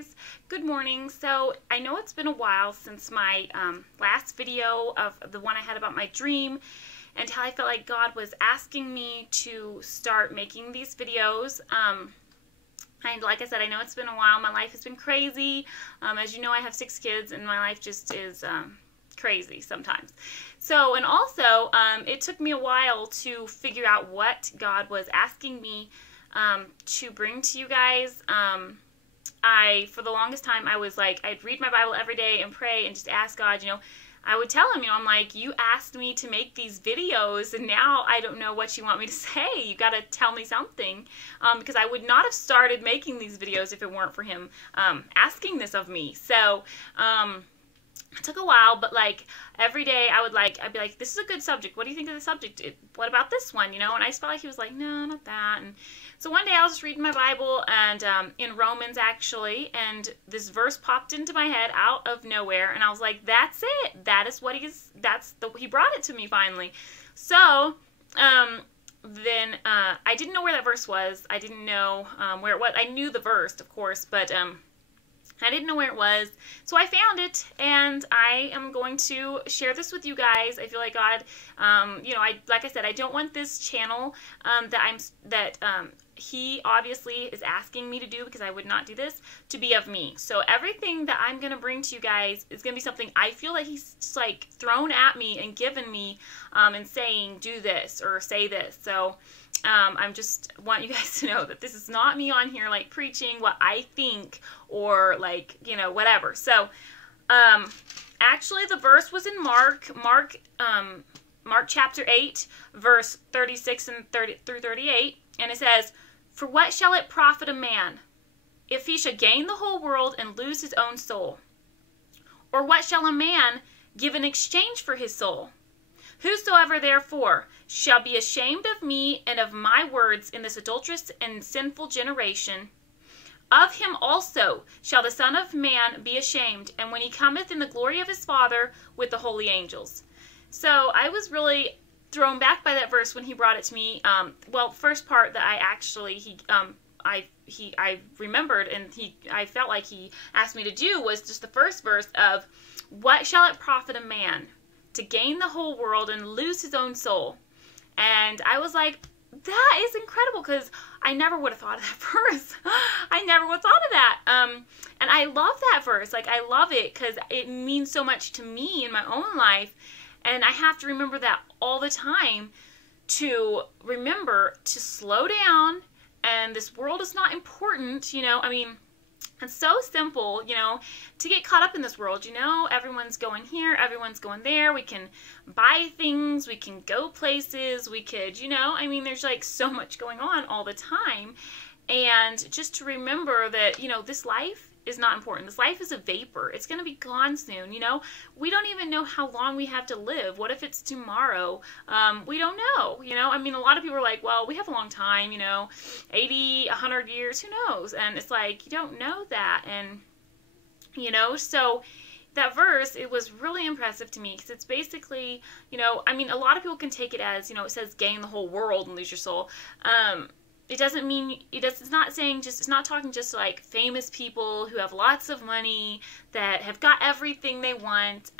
guys, good morning. So I know it's been a while since my last video of the one I had about my dream and how I felt like God was asking me to start making these videos. And like I said, I know it's been a while. My life has been crazy. As you know, I have 6 kids and my life just is crazy sometimes. So, and also, it took me a while to figure out what God was asking me to bring to you guys. For the longest time, I was like, I'd read my Bible every day and pray and just ask God, I would tell him, I'm like, you asked me to make these videos and now I don't know what you want me to say. You got to tell me something. Because I would not have started making these videos if it weren't for him asking this of me. So, it took a while, but like every day I'd be like, this is a good subject. What do you think of the subject? What about this one? And I just felt like he was like, no, not that. And so one day I was just reading my Bible and in Romans actually, and this verse popped into my head out of nowhere, and I was like, that's it. That is what he brought it to me finally. So then I didn't know where that verse was. I didn't know where it was. I knew the verse, of course, but I didn't know where it was, so I found it, and I am going to share this with you guys. I feel like God, like I said, I don't want this channel that he obviously is asking me to do, because I would not do this, to be of me. So everything that I'm going to bring to you guys is going to be something I feel like he's just like thrown at me and given me and saying, do this or say this. So I just want you guys to know that this is not me on here like preaching what I think or like, whatever. So actually the verse was in Mark chapter 8, verse 36 through 38, and it says, "For what shall it profit a man if he should gain the whole world and lose his own soul? Or what shall a man give in exchange for his soul? Whosoever therefore shall be ashamed of me and of my words in this adulterous and sinful generation, of him also shall the Son of Man be ashamed, and when he cometh in the glory of his Father with the holy angels." So I was really thrown back by that verse when he brought it to me. Well, first part that I remembered and I felt like he asked me to do was just the first verse of, "What shall it profit a man to gain the whole world and lose his own soul?" And I was like, that is incredible, because I never would have thought of that verse. I never would have thought of that. And I love that verse. Like, I love it because it means so much to me in my own life. And I have to remember that all the time, to remember to slow down, and this world is not important, it's so simple, to get caught up in this world. Everyone's going here, everyone's going there. We can buy things, we can go places, we could, there's like so much going on all the time. And just to remember that, this life is not important. This life is a vapor. It's going to be gone soon, We don't even know how long we have to live. What if it's tomorrow? We don't know, A lot of people are like, well, we have a long time, 80, 100 years, who knows? And it's like, you don't know that. And, so that verse, it was really impressive to me, because it's basically, a lot of people can take it as, it says gain the whole world and lose your soul. It doesn't mean, it's not saying it's not talking just like famous people who have lots of money that have got everything they want.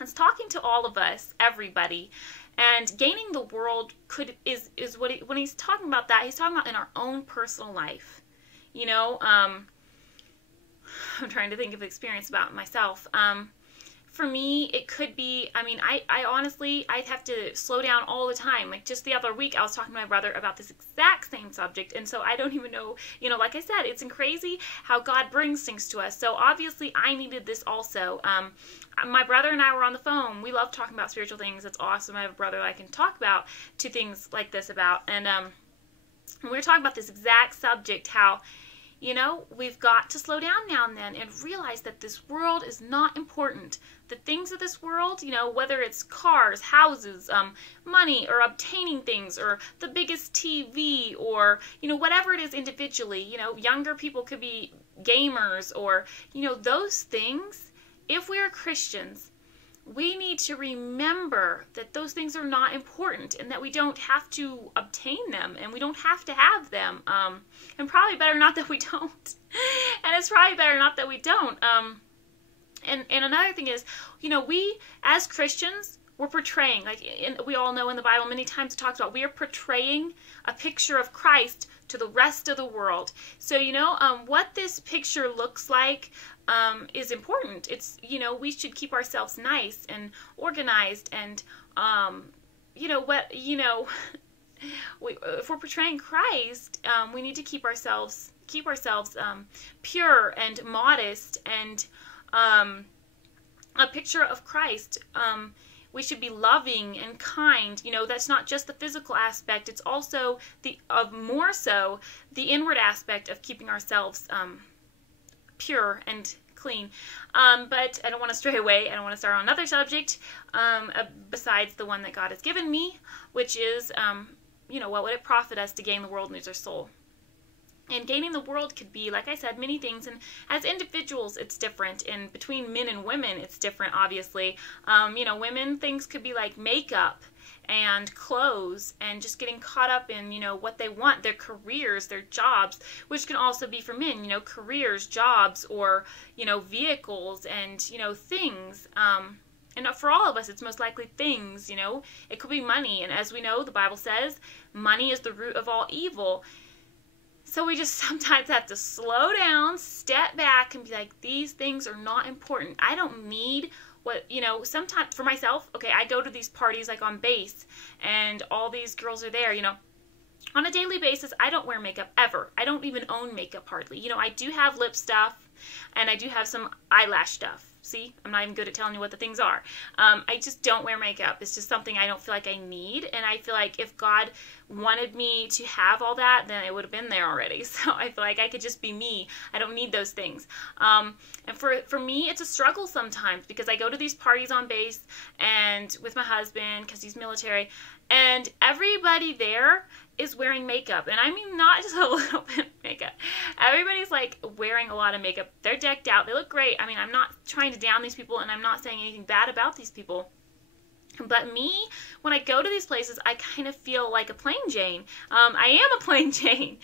It's talking to all of us, everybody. And gaining the world is what when he's talking about that, he's talking about in our own personal life. I'm trying to think of experience about myself. For me, it could be, I honestly, I have to slow down all the time. Like just the other week, I was talking to my brother about this exact same subject. And so I don't even know, like I said, it's crazy how God brings things to us. So obviously I needed this also. My brother and I were on the phone. We love talking about spiritual things. It's awesome. I have a brother I can talk about two things like this about. And we were talking about this exact subject, how we've got to slow down now and then and realize that this world is not important. The things of this world, whether it's cars, houses, money, or obtaining things, or the biggest TV, or, whatever it is individually, younger people could be gamers, or, those things, if we are Christians, we need to remember that those things are not important and that we don't have to obtain them and we don't have to have them. And probably better not that we don't. And it's probably better not that we don't. And another thing is, we as Christians, we're portraying, we all know in the Bible many times it talks about, we are portraying a picture of Christ to the rest of the world. So, what this picture looks like is important. It's, we should keep ourselves nice and organized and, if we're portraying Christ, we need to keep ourselves pure and modest and a picture of Christ. We should be loving and kind. That's not just the physical aspect. It's also more so the inward aspect of keeping ourselves pure and clean. But I don't want to stray away. I don't want to start on another subject besides the one that God has given me, which is, what would it profit us to gain the world and lose our soul? And gaining the world could be, like I said, many things. And as individuals, it's different. And between men and women, it's different, obviously. Women, things could be like makeup and clothes and just getting caught up in, what they want, their careers, their jobs, which can also be for men, careers, jobs, or, vehicles and, things. And for all of us, it's most likely things, It could be money. And as we know, the Bible says, money is the root of all evil. So we just sometimes have to slow down, step back, and be like, these things are not important. I don't need sometimes for myself, okay, I go to these parties like on base, and all these girls are there, On a daily basis, I don't wear makeup ever. I don't even own makeup hardly. I do have lip stuff, and I do have some eyelash stuff. See, I'm not even good at telling you what the things are. I just don't wear makeup. It's just something I don't feel like I need. And I feel like if God wanted me to have all that, then it would have been there already. So I feel like I could just be me. I don't need those things. And for me, it's a struggle sometimes because I go to these parties on base and with my husband because he's military, and everybody there is wearing makeup. And I mean, not just a little bit of makeup. Everybody's like wearing a lot of makeup. They're decked out. They look great. I mean, I'm not trying to down these people, and I'm not saying anything bad about these people. But me, when I go to these places, I kind of feel like a plain Jane. I am a plain Jane.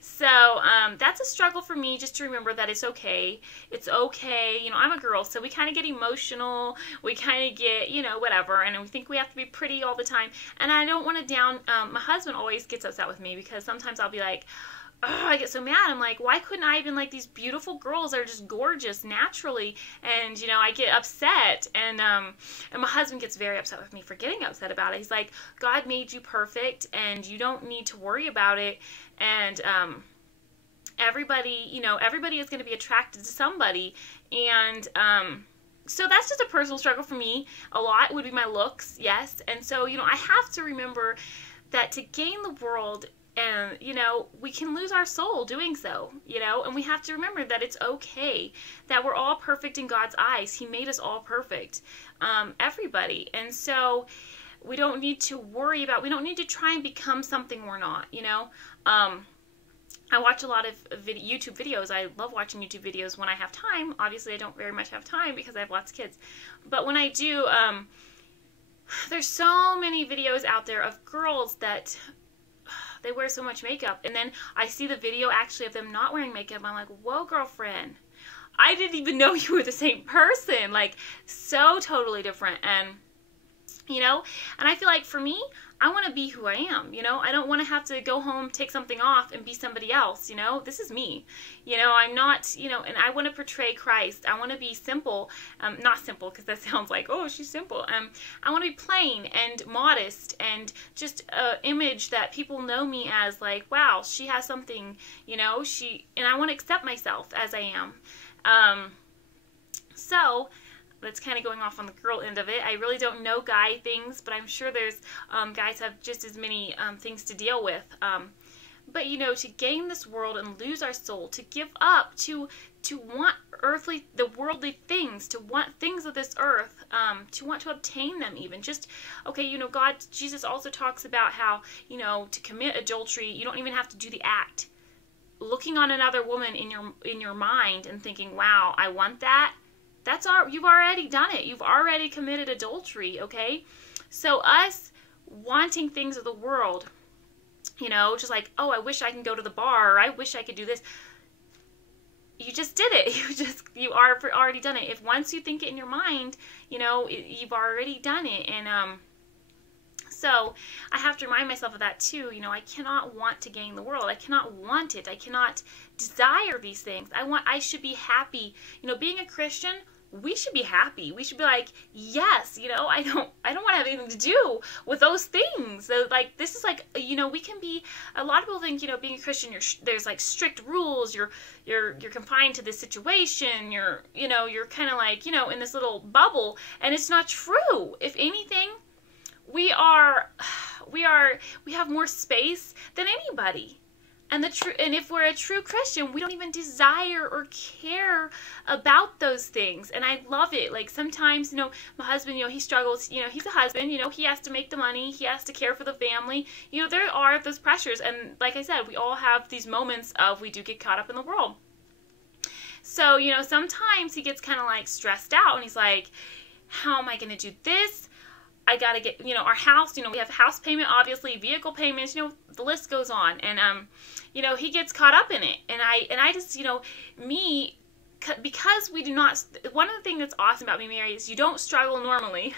So that's a struggle for me, just to remember that it's okay. It's okay. I'm a girl, so we kind of get emotional. We kind of get, whatever. And we think we have to be pretty all the time. And I don't want to down. My husband always gets upset with me because sometimes I'll be like, I get so mad. I'm like, why couldn't I have been like these beautiful girls that are just gorgeous naturally? And, I get upset. And my husband gets very upset with me for getting upset about it. He's like, God made you perfect and you don't need to worry about it. And everybody is going to be attracted to somebody. And so that's just a personal struggle for me. A lot would be my looks, yes. And so, I have to remember that to gain the world, and, we can lose our soul doing so, and we have to remember that it's okay, that we're all perfect in God's eyes. He made us all perfect, everybody. And so we don't need to worry about, we don't need to try and become something we're not, I watch a lot of YouTube videos. I love watching YouTube videos when I have time. Obviously, I don't very much have time because I have lots of kids. But when I do, there's so many videos out there of girls that they wear so much makeup, and then I see the video actually of them not wearing makeup. I'm like, whoa, girlfriend, I didn't even know you were the same person. Like, so totally different. And and I feel like for me, I want to be who I am. I don't want to have to go home, take something off, and be somebody else. This is me. I'm not, and I want to portray Christ. I want to be simple, not simple because that sounds like, oh, she's simple. I want to be plain and modest and just an image that people know me as, like, wow, she has something, and I want to accept myself as I am. So that's kind of going off on the girl end of it. I really don't know guy things, but I'm sure there's guys have just as many things to deal with. But to gain this world and lose our soul, to give up, to want the worldly things, to want things of this earth, to want to obtain them even. Just, okay, Jesus also talks about how, to commit adultery, you don't even have to do the act. Looking on another woman in your mind and thinking, wow, I want that. You've already done it. You've already committed adultery, okay? So us wanting things of the world, you know, just like, oh, I wish I can go to the bar, or I wish I could do this. You just did it. You already done it. If once you think it in your mind, you know, you've already done it. And so I have to remind myself of that too. You know, I cannot want to gain the world. I cannot want it. I cannot desire these things. I should be happy. You know, being a Christian, we should be happy. We should be like, yes, you know, I don't want to have anything to do with those things. So, like, this is like, you know, we can be, a lot of people think, you know, being a Christian, there's like strict rules, you're confined to this situation, you're kind of like, you know, in this little bubble, and it's not true. If anything, we have more space than anybody. And if we're a true Christian, we don't even desire or care about those things. And I love it. Like, sometimes, you know, my husband, you know, he struggles. You know, he's a husband. You know, he has to make the money. He has to care for the family. You know, there are those pressures. And like I said, we all have these moments of we do get caught up in the world. So, you know, sometimes he gets kind of like stressed out, and he's like, how am I going to do this? I got to get, you know, our house, you know, we have house payment, obviously, vehicle payments, you know, the list goes on. And, you know, he gets caught up in it. And I just, you know, because we do not, one of the things that's awesome about being married is you don't struggle normally,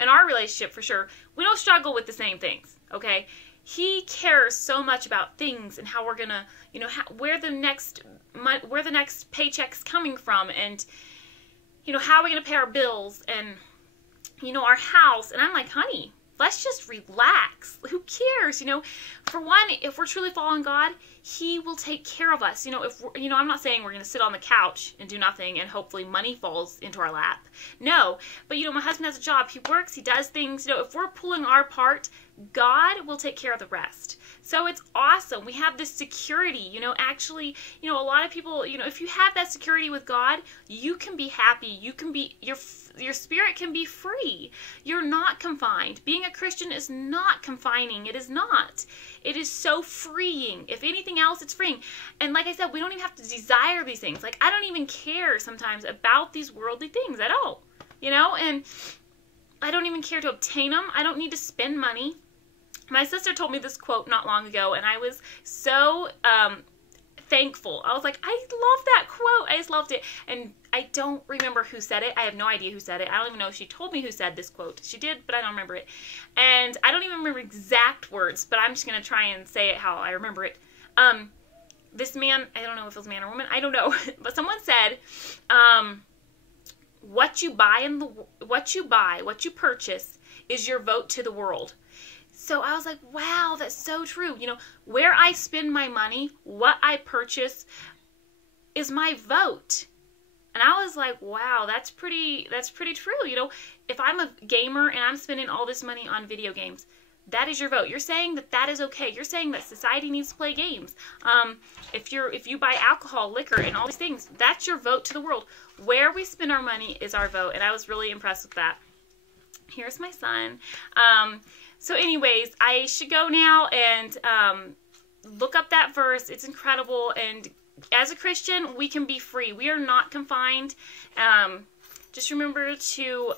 in our relationship for sure, we don't struggle with the same things, okay? He cares so much about things and how we're going to, you know, where the next paycheck's coming from, and, you know, how are we going to pay our bills, and, you know, our house. And I'm like, honey, let's just relax. Who cares? You know, for one, if we're truly following God, He will take care of us. You know, I'm not saying we're going to sit on the couch and do nothing and hopefully money falls into our lap. No, but you know, my husband has a job. He works. He does things. You know, if we're pulling our part, God will take care of the rest. So it's awesome. We have this security, you know, actually, you know, a lot of people, you know, if you have that security with God, you can be happy. You can be, your spirit can be free. You're not confined. Being a Christian is not confining. It is not. It is so freeing. If anything else, it's freeing. And like I said, we don't even have to desire these things. Like, I don't even care sometimes about these worldly things. I don't, you know, and I don't even care to obtain them. I don't need to spend money. My sister told me this quote not long ago, and I was so thankful. I was like, I love that quote. I just loved it. And I don't remember who said it. I have no idea who said it. I don't even know if she told me who said this quote. She did, but I don't remember it. And I don't even remember exact words, but I'm just going to try and say it how I remember it. This man, I don't know if it was a man or woman, I don't know, but someone said, what you purchase is your vote to the world. So I was like, wow, that's so true. You know, where I spend my money, what I purchase is my vote. And I was like, wow, that's pretty true. You know, if I'm a gamer and I'm spending all this money on video games, that is your vote. You're saying that is okay. You're saying that society needs to play games. If you buy alcohol, liquor, and all these things, that's your vote to the world. Where we spend our money is our vote. And I was really impressed with that. Here's my son. So anyways, I should go now and look up that verse. It's incredible. And as a Christian, we can be free. We are not confined. Just remember to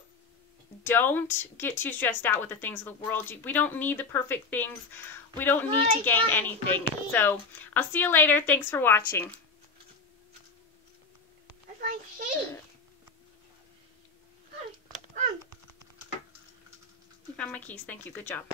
don't get too stressed out with the things of the world. We don't need the perfect things. We don't need to gain anything. So I'll see you later. Thanks for watching. You found my keys. Thank you. Good job.